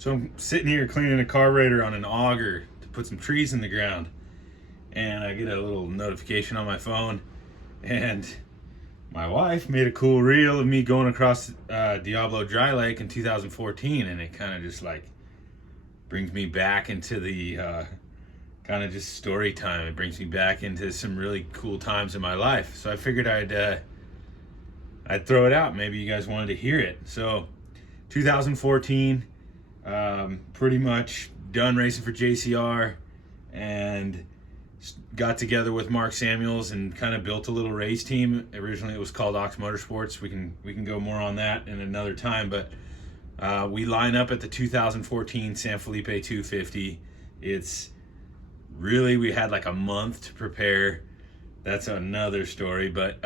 So I'm sitting here cleaning a carburetor on an auger to put some trees in the ground, and I get a little notification on my phone, and my wife made a cool reel of me going across Diablo Dry Lake in 2014, and it kind of just like brings me back into the kind of just story time. It brings me back into some really cool times in my life. So I figured I'd throw it out. Maybe you guys wanted to hear it. So 2014, pretty much done racing for JCR, and got together with Mark Samuels and kind of built a little race team. Originally it was called Ox Motorsports. We can go more on that in another time, but we line up at the 2014 San Felipe 250. It's really, we had like a month to prepare. That's another story, but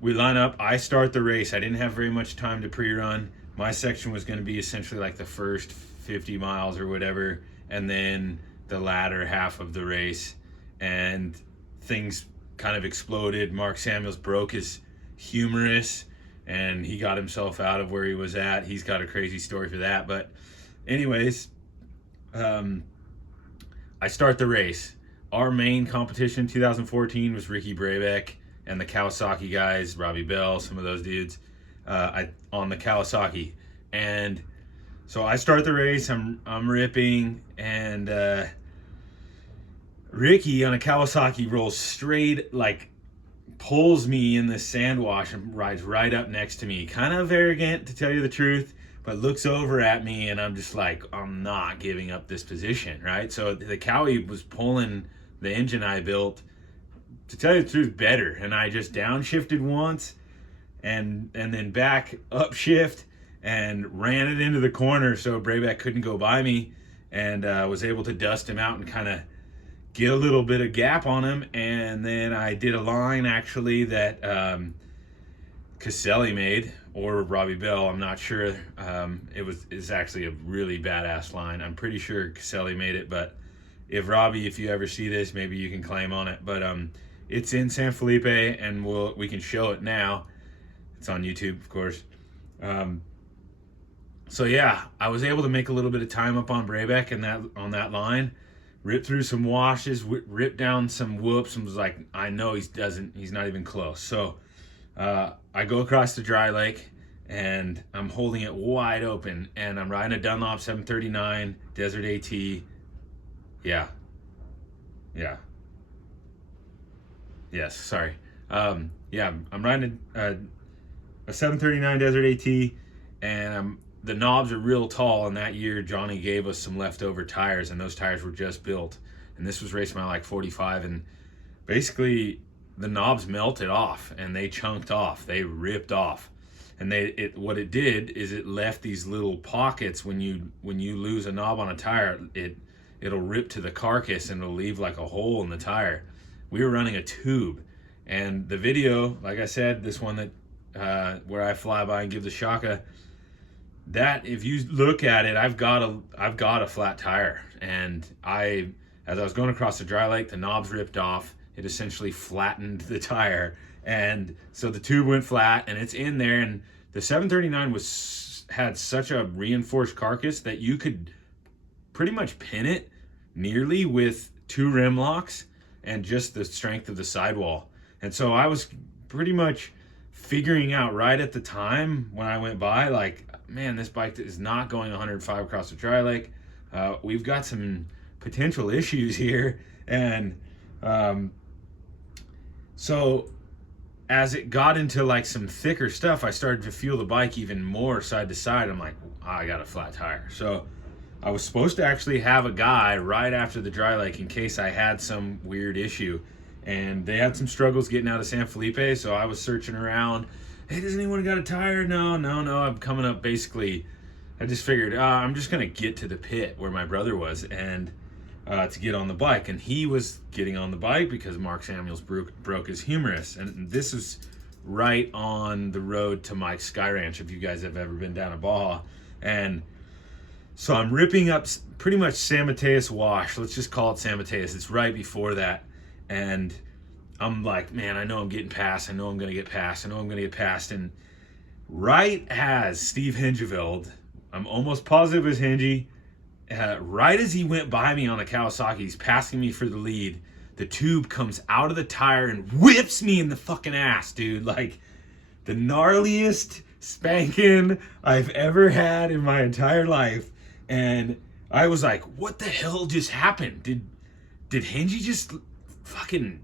we line up. I start the race. I didn't have very much time to pre-run. My section was going to be essentially like the first 50 miles or whatever, and then the latter half of the race, and things kind of exploded. Mark Samuels broke his humerus and he got himself out of where he was at. He's got a crazy story for that, but anyways, I start the race. Our main competition in 2014 was Ricky Brabeck and the Kawasaki guys, Robbie Bell, some of those dudes, on the Kawasaki. And so I start the race, I'm ripping, and Ricky on a Kawasaki rolls straight, like pulls me in the sand wash and rides right up next to me. Kind of arrogant, to tell you the truth, but looks over at me, and I'm just like, I'm not giving up this position, right? So the Cowie was pulling the engine I built, to tell you the truth, better, and I just downshifted once and then back upshift and ran it into the corner so Brabeck couldn't go by me, and was able to dust him out and kind of get a little bit of gap on him. And then I did a line actually that Caselli made, or Robbie Bell, I'm not sure. It's actually a really badass line. I'm pretty sure Caselli made it, but if Robbie, if you ever see this, maybe you can claim on it. But it's in San Felipe, and we can show it now. It's on YouTube, of course. So yeah, I was able to make a little bit of time up on Brabeck and on that line, rip through some washes, rip down some whoops, and was like, I know he's not even close. So I go across the Dry Lake, and I'm holding it wide open, and I'm riding a Dunlop 739 Desert AT. Yeah. Yes, sorry. Yeah, I'm riding a 739 Desert AT, and the knobs are real tall, and that year Johnny gave us some leftover tires, and those tires were just built, and this was race mile like 45, and basically the knobs melted off and they chunked off, they ripped off, and what it did is it left these little pockets. When you lose a knob on a tire, it'll rip to the carcass and it'll leave like a hole in the tire. We were running a tube, and the video, like I said, this one that where I fly by and give the shaka, that if you look at it, I've got a flat tire, and as I was going across the Dry Lake, the knobs ripped off. It essentially flattened the tire, and so the tube went flat, and it's in there. And the 739 had such a reinforced carcass that you could pretty much pin it nearly with 2 rim locks and just the strength of the sidewall. And so I was pretty much figuring out right at the time when I went by, like, man, this bike is not going 105 across the Dry Lake. We've got some potential issues here. And so as it got into like some thicker stuff, I started to feel the bike even more side to side. I'm like, I got a flat tire. So I was supposed to actually have a guy right after the Dry Lake in case I had some weird issue. And they had some struggles getting out of San Felipe, so I was searching around. Hey, does anyone got a tire? No. I'm coming up, basically. I just figured, I'm just going to get to the pit where my brother was, and to get on the bike. And he was getting on the bike because Mark Samuels broke his humerus. And this is right on the road to Mike's Sky Ranch, if you guys have ever been down to Baja. And so I'm ripping up pretty much San Mateus Wash. Let's just call it San Mateus. It's right before that. And I'm like, man, I know I'm getting past. I know I'm going to get past. And right as Steve Hingeveld, I'm almost positive it was Hingy. Right as he went by me on the Kawasaki, he's passing me for the lead. The tube comes out of the tire and whips me in the fucking ass, dude. Like, the gnarliest spanking I've ever had in my entire life. And I was like, what the hell just happened? Did Hingy just fucking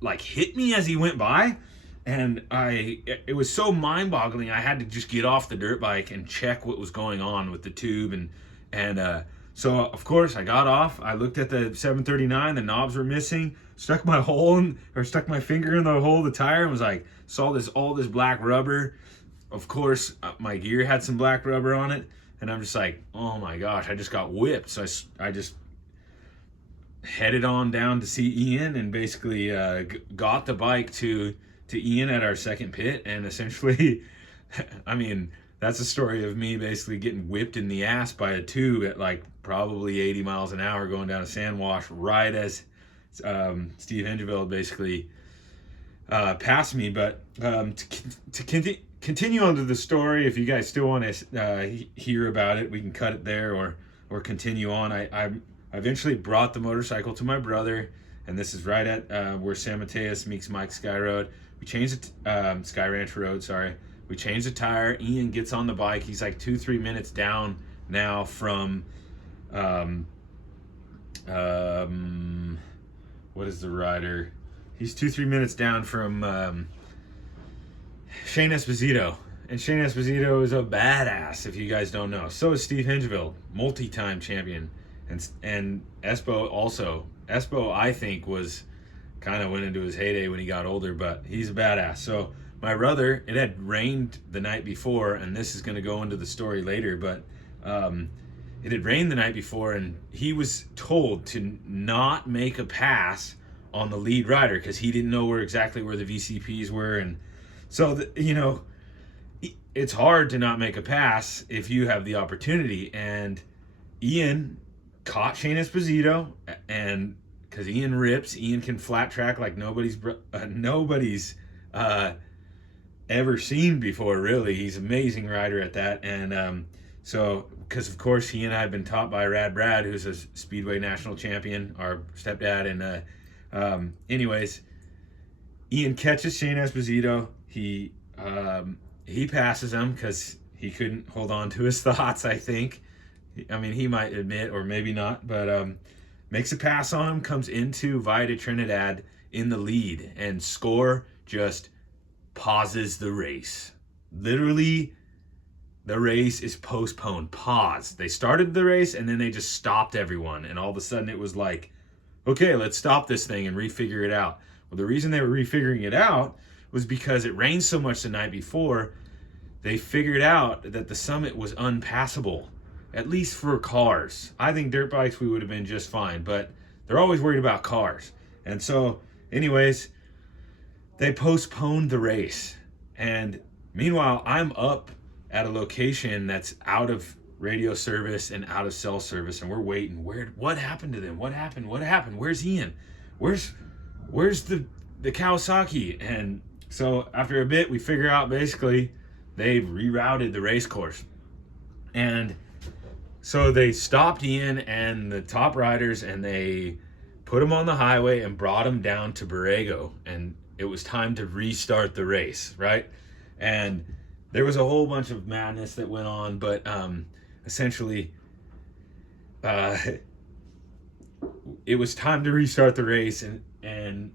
like hit me as he went by? And it was so mind-boggling. I had to just get off the dirt bike and check what was going on with the tube, and so of course I got off. I looked at the 739. The knobs were missing. Stuck my finger in the hole of the tire and was like, saw all this black rubber. Of course, my gear had some black rubber on it, and I'm just like, oh my gosh, I just got whipped. So I just headed on down to see Ian and basically got the bike to Ian at our second pit, and essentially, I mean, that's a story of me basically getting whipped in the ass by a tube at like probably 80 miles an hour going down a sand wash right as Steve Hingeveld basically passed me. But to continue on to the story, if you guys still want to hear about it, we can cut it there or continue on. I eventually brought the motorcycle to my brother, and this is right at where San Mateos meets Mike Sky Road. We changed the Sky Ranch Road, sorry. We changed the tire. Ian gets on the bike. He's like 2-3 minutes down now from what is the rider? He's 2-3 minutes down from Shane Esposito. And Shane Esposito is a badass, if you guys don't know. So is Steve Hingeveld, multi-time champion. And Espo also. Espo, I think, was kind of went into his heyday when he got older, but he's a badass. So my brother, it had rained the night before, and this is going to go into the story later, but it had rained the night before, and he was told to not make a pass on the lead rider because he didn't know exactly where the VCPs were. And so, it's hard to not make a pass if you have the opportunity. And Ian caught Shane Esposito, and because Ian rips, Ian can flat track like nobody's ever seen before, really. He's an amazing rider at that. And so, because of course he and I have been taught by Rad Brad, who's a Speedway national champion, our stepdad. And anyways, Ian catches Shane Esposito. He passes him because he couldn't hold on to his thoughts, I think. I mean, he might admit, or maybe not, but makes a pass on him, comes into Via de Trinidad in the lead, and Score just pauses the race. Literally, the race is postponed. Pause. They started the race, and then they just stopped everyone, and all of a sudden it was like, okay, let's stop this thing and refigure it out. Well, the reason they were refiguring it out was because it rained so much the night before. They figured out that the summit was unpassable, at least for cars. I think dirt bikes we would have been just fine, but they're always worried about cars. And so, anyways, they postponed the race. And meanwhile, I'm up at a location that's out of radio service and out of cell service, and we're waiting. What happened to them? What happened? Where's Ian? Where's the Kawasaki? And so after a bit, we figure out basically they've rerouted the race course. And so they stopped Ian and the top riders, and they put them on the highway and brought them down to Borrego. And it was time to restart the race, right? And there was a whole bunch of madness that went on, but essentially, it was time to restart the race, and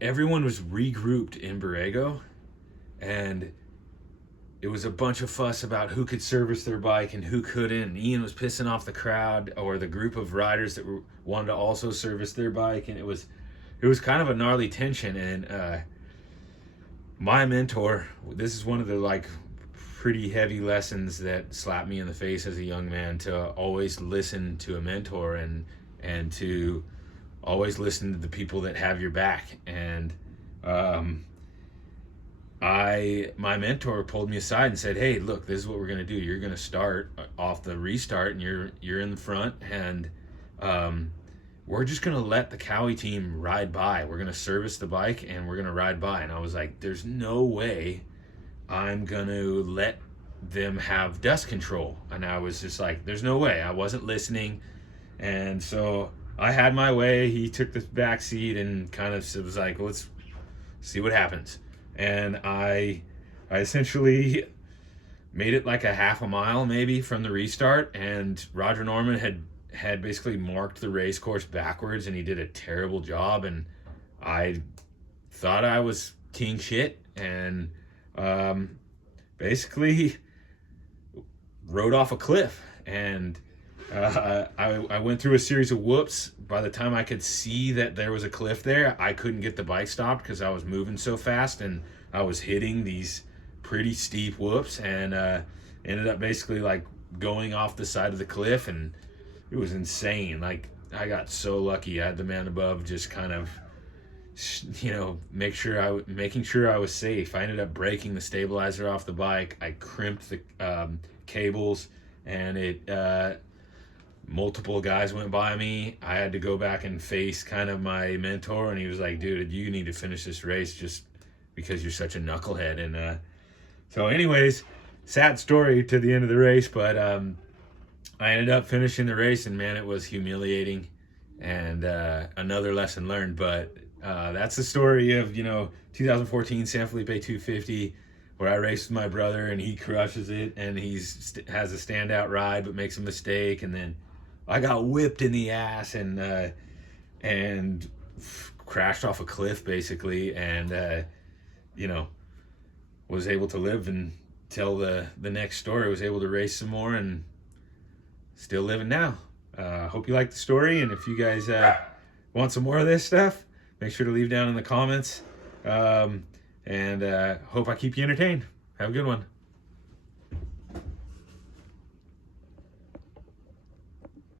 everyone was regrouped in Borrego, and it was a bunch of fuss about who could service their bike and who couldn't. And Ian was pissing off the crowd or the group of riders that wanted to also service their bike, and it was kind of a gnarly tension. And my mentor, this is one of the pretty heavy lessons that slapped me in the face as a young man, to always listen to a mentor and to always listen to the people that have your back. And my mentor pulled me aside and said, hey, look, this is what we're going to do. You're going to start off the restart, and you're in the front, and we're just going to let the Cowie team ride by. We're going to service the bike, and we're going to ride by. And I was like, there's no way I'm going to let them have dust control. And I was just like, there's no way. I wasn't listening. And so I had my way. He took the back seat and kind of was like, let's see what happens. And I essentially made it like a half a mile maybe from the restart, and Roger Norman had basically marked the race course backwards, and he did a terrible job, and I thought I was king shit, and basically rode off a cliff. And I went through a series of whoops. By the time I could see that there was a cliff there, I couldn't get the bike stopped because I was moving so fast, and I was hitting these pretty steep whoops, and ended up basically like going off the side of the cliff, and it was insane. Like, I got so lucky. I had the man above just kind of, you know, making sure I was safe. I ended up breaking the stabilizer off the bike. I crimped the cables, and it multiple guys went by me. I had to go back and face kind of my mentor, and he was like, dude, you need to finish this race just because you're such a knucklehead. And so anyways, sad story to the end of the race, but I ended up finishing the race, and man, it was humiliating, and another lesson learned. But that's the story of, 2014 San Felipe 250, where I raced with my brother, and he crushes it, and has a standout ride but makes a mistake, and then I got whipped in the ass and crashed off a cliff basically, and was able to live and tell the next story. Was able to race some more, and still living now. Hope you like the story, and if you guys want some more of this stuff, make sure to leave down in the comments, and hope I keep you entertained. Have a good one.